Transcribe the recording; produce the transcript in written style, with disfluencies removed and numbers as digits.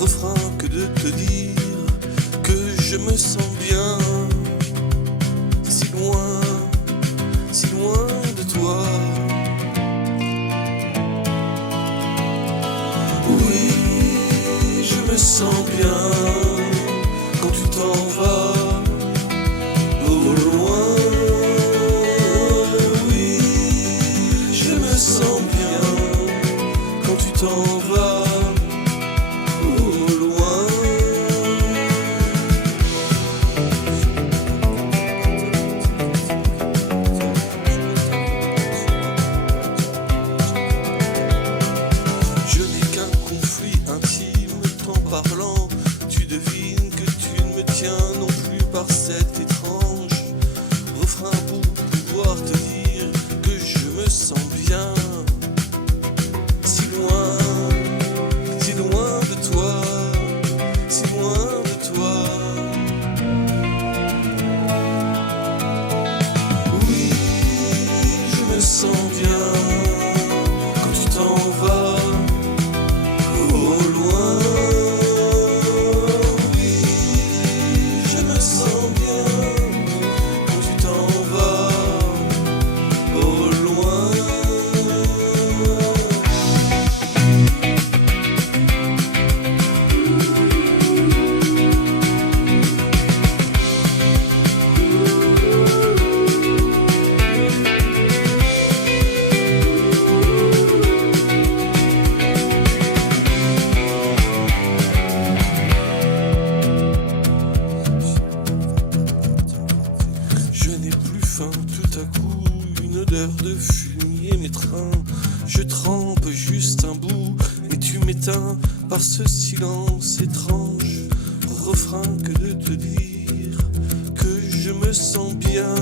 refrain que de te dire que je me sens bien, si loin de toi. Oui, je me sens bien quand tu t'en vas au loin. Oui, je me sens bien quand tu t'en vas au loin. Je n'ai qu'un conflit intime, t'en parlant, tu devines que tu ne me tiens non plus par cet étrange refrain pour pouvoir te dire que je me sens bien, si loin de toi, si loin de toi. Oui, je me sens bien quand tu t'en vas au loin. Oui, je me sens bien quand tu t'en vas au loin. Je n'ai plus faim, tout à coup, une odeur de fumier m'étreint. Je trempe juste un bout, et tu m'éteins par ce silence étrange. Refrain que de te dire que je me sens bien.